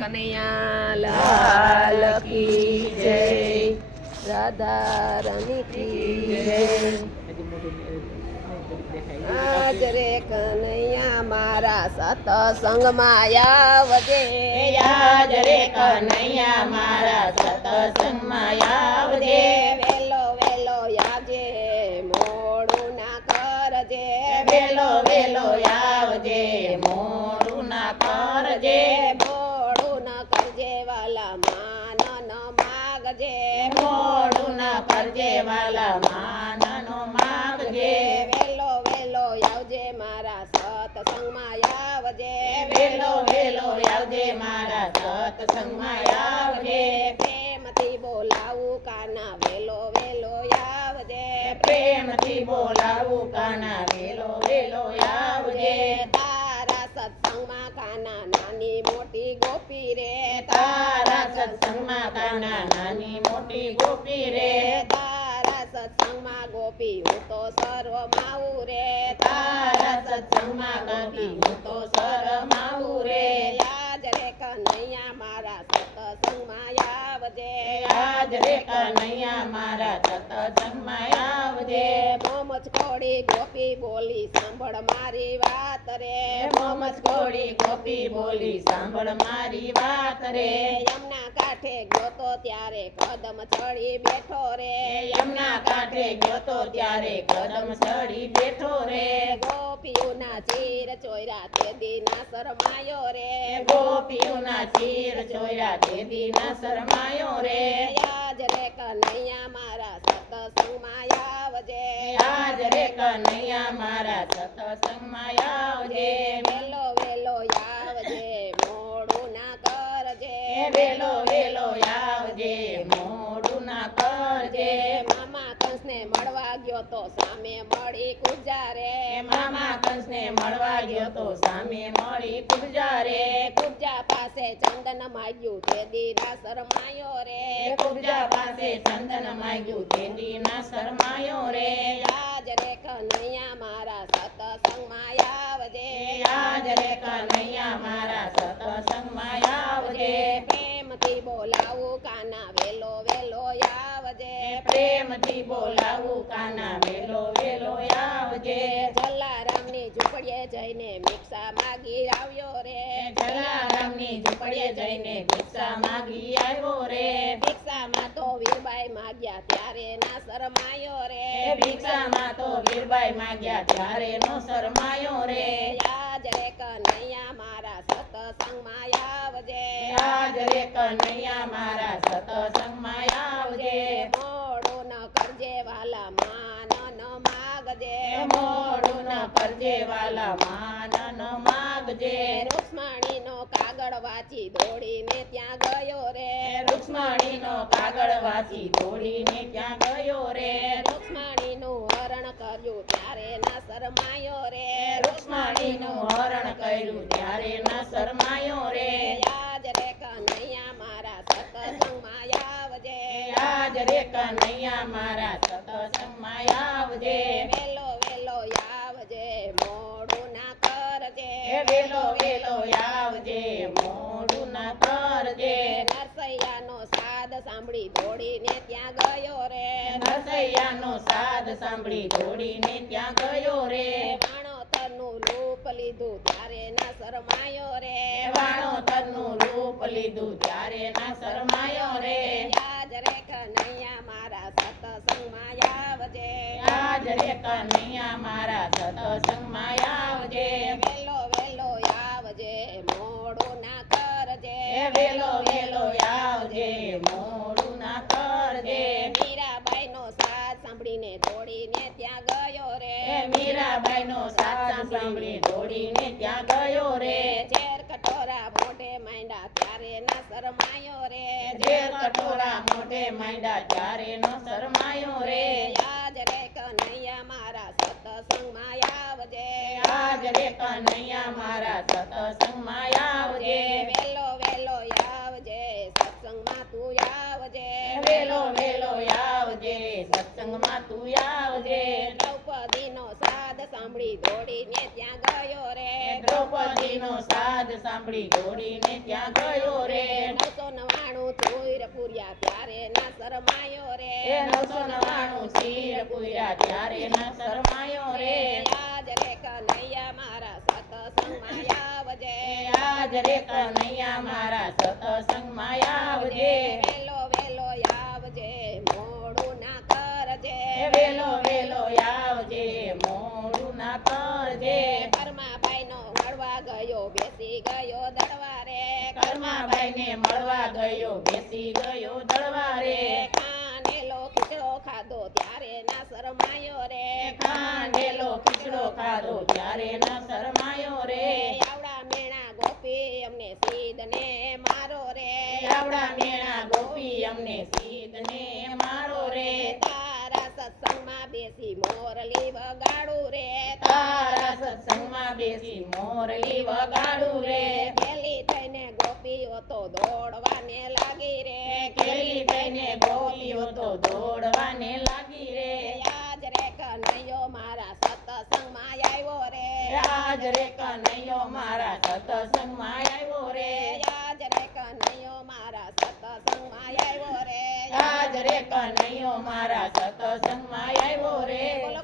કનૈયા લાલ કી જય, રાધા રાની કી જય। આજ રે કનૈયા મારા સતસંગમાં આવજે, આજ રે કનૈયા મારા સતસંગમાં આવજે, વેલો વેલો આવજે મોડું ના કરજે, વેલો વેલો આવજે મોડું ના કરજે, મોડું ન કરજે વાલા માન ન માગજે, મોડું ના કરજે વાલા માનનો માગજે, વેલો વેલો આવજે મારા સતસંગમાં આવજે, વેલો વેલો આવજે મારા સત્સંગમાં આવજે, પ્રેમથી બોલાવું કાના વેલો વેલો આવજે, પ્રેમથી બોલાવું કાના વેલો વેલો આવજે, તારા સત્સંગમાં કાના નાની મોટી ગોપી રે, તારા સત્સંગમાં કાના નાની મોટી ગોપી રે, તારા સત્સંગમાં ગોપી હું તો સર્વમાવું રે, તારા સત્સંગમાં ગોપી હું તો શરમાવું રે, આજ રે કનૈયા મારા સત્સંગમાં આવજે, આજ રે કનૈયા મારા સત્સંગમાં આવજે, મોમજ કોડી ગોપી બોલી સાંભળ મારી વાત રે, મોમજ કોડી ગોપી બોલી સાંભળ મારી વાત રે, યમુના કાંઠે ગયો તો ત્યારે કદમ ચડી બેઠો રે, યમુના કાંઠે ગયો તો ત્યારે કદમ ચડી બેઠો રે, ગોપીઓના ચીર ચોર્યા તે દી ના શરમાયો રે, ગોપીઓના ચીર ચોર્યા તેથી ના શરમાયો રે, આજ રે કનૈયા મારા સત્સંગમાં આવજે, આજ રે કનૈયા મારા સત્સંગમાં આવજે, વેલો વેલો આવજે મોડું ના કરજે, વેલો વેલો આવજે મોડું ના કરજે, મામા કંસને મળવા ગયો તો સામે મળી કુજા રે, મામા કંસને મળવા ગયો તો સામે મળી કુબજા રે, કુજા પાસે ચંદન માગ્યું તે દી ના શરમાયો રે, કુબજા પાસે ચંદન માંગ્યું તેથી ના શરમાયો રે, આજ રે કનૈયા મારા સત્સંગમાં આવજે, આજ રે કનૈયા મારા સત્સંગમાં આવજે, પ્રેમથી બોલાવું કાના વેલો વેલો આવજે, પ્રેમથી બોલાવું કાના વેલો વેલો આવજે, જલારામની ઝૂંપડીએ જઈને ભિક્ષા માગી આવ્યો રે, જલારામની ઝૂંપડીએ જઈને ભિક્ષા માગી આવ્યો રે, ભિક્ષામાં તો વીરબાઈ માગ્યા ત્યારે ના શરમાયો રે, ભિક્ષામાં તો વીરબાઈ માગ્યા ત્યારે નો શરમાયો રે, આજ રે કનૈયા મારા સત્સંગમાં આવજે, આજ રે કનૈયા મારા સત્સંગમાં આવજે, મોડું ન કરજે વાલા માન ન માગજે, મોડું ન કરજે વાલા માન ન માગજે, રૂક્ષ્મણીનો કાગળ વાંચી દોડીને ત્યાં ગયો રે, રૂક્ષ્મણીનો કાગળ વાંચી દોડીને ત્યાં ગયો રે, રૂક્ષ્મણીનું હરણ કર્યું ત્યારે ના શરમાયો રે, રૂક્ષ્મણીનું હરણ કર્યું ત્યારે ના શરમાયો રે, આજ રે કનૈયા મારા સત્સંગમાં આવજે, આજ રે કનૈયા મારા સત્સંગમાં આવજે, વેલો વેલો આવજે મોડું ના કરજે, વેલો વેલો આવજે મોડું ના કરજે, નરસૈયાનો સાદ સાંભળી દોડીને ત્યાં ગયો રે, નરસૈયાનો સાદ સાંભળી દોડીને ત્યાં ગયો રે, વાણોતરનું રૂપ લીધું ત્યારે ના શરમાયો રે, વાણોતરનું રૂપ લીધું ત્યારે ના શરમાયો રે, આજ રે કનૈયા મારા સત્સંગમાં આવજે, આજ રે કનૈયા મારા સત્સંગમાં આવજે, વેલો વેલો આવજે મોડું ના કરજે, વેલો વેલો આવજે મોડું ના કરજે, મીરાબાઈનો સાદ સાંભળીને દોડીને ત્યાં ગયો રે, મીરાબાઈનો સાદ સાંભળી દોડીને ત્યાં ગયો રે, ઝેર કટોરા મોઢે માંડ્યા ત્યારે ના શરમાયો રે, ઝેર કટોરા મોઢે માંડ્યા ત્યારે નો શરમાયો રે, આજ રે કનૈયા મારા સત્સંગમાં આવજે, આજ રે કનૈયા મારા સત્સંગમાં આવજે, વેલો વેલો આવજે સત્સંગમાં તું આવજે, વેલો વેલો આવજે સત્સંગમાં તું આવજે, દ્રૌપદીનો સાદ સાંભળી દોડીને ત્યાં ગયો રે, દ્રૌપદી દ્રૌપદીનો સાદ સાંભળી દોડીને ત્યાં ગયો રે 999 ચોઈર પૂર્યા ત્યારે ના શરમાયો રે એ 999 ચીર પૂર્યા ત્યારે ના શરમાયો રે આજ રે કનૈયા મારા સતસંગમાં આવજે આજ રે કનૈયા મારા સતસંગમાં આવજે વેલો વેલો આવજે મોડું ના કરજે વેલો વેલો આવજે મોડું ના કરજે કર્માબાઈનો મળવા ગયો બેસી ગયો દળવારે કર્માબાઈને મળવા ગયો બેસી ગયો દળવારે ખાંડેલો ખીચડો ખાધો ત્યારે ના શરમાયો રે ખાંડેલો ખીચડો ખાધો ત્યારે ના શરમાયો રે આવડા મેણા ગોપી અમને સીધને મારો રે આવડા મેણા ગોપી અમને સીધને મારો રે તારા સત્સંગમાં બેસી મોરલી વગાડું રે તારા સત્સંગમાં બેસી મોરલી વગાડું રે પેલી થઈને ગોપીઓ તો દોડવાને લાગી રે કેલી થઈને ગોપીઓ તો દોડવાને લાગી રે આજ રે કનૈયો મારા સત્સંગમાં આવ્યો રે આજ રે કનૈયો મારા સત્સંગમાં આવ્યો રે આજ રે કનૈયો મારા સત્સંગમાં આવ્યો રે આજ રે કનૈયો મારા સત્સંગમાં આવ્યો રે બોલો